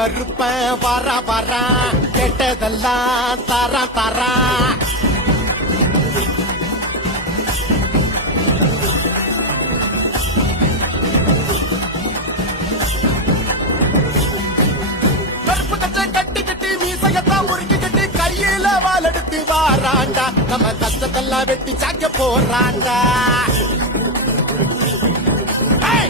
கருப்பன் வாரா வாரா கெட்டதெல்லாம் தாரா தாரா கருப்பு கச்சை கட்டி கட்டி மீசையத்தான் முறுக்கி கட்டி கையில வாழெடுத்து வாராண்டா நம்ம கஷ்டத்தெல்லாம் வெட்டி சாக்க போறாண்டா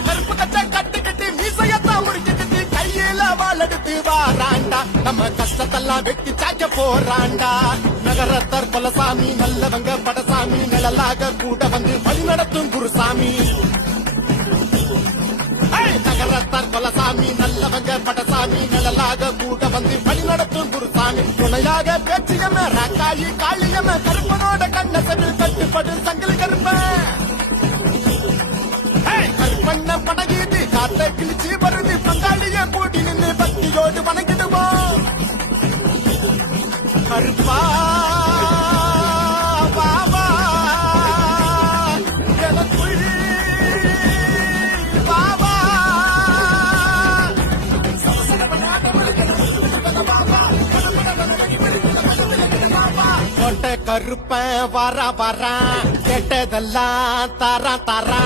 கருப்பு கச்சை கட்டி கட்டி மீசையத்தான் முறுக்கி கட்டி கையில வாழெடுத்து வாராண்டா நம்ம கஷ்டத்தெல்லாம் வெட்டி சாக்க போறாண்டா நகரத்தர் கொலசாமி நல்லவங்க படசாமி நிழலாக கூட வந்து வழி நடத்தும் குருசாமி நகரத்தார் கொலசாமி நல்லவங்க படசாமி நிழலாக கூட வந்து வழி நடத்தும் குருசாமி துணையாக பேச்சியம ராக்காயி காளியம கருப்பனோட கண்ணசடு கட்டுப்படு சங்கிலி கருப்பன் கருப்பண்ண படகீது காத்த கிழிச்சு வருது பங்காளிய கூட்டி நின்று பக்தியோடு வணங்கிடுவோம் கருப்பா பாபா எனக்குள் பாபா கோட்டை கருப்பன் வாரா வாரா கெட்டதெல்லாம் தாரா தாரா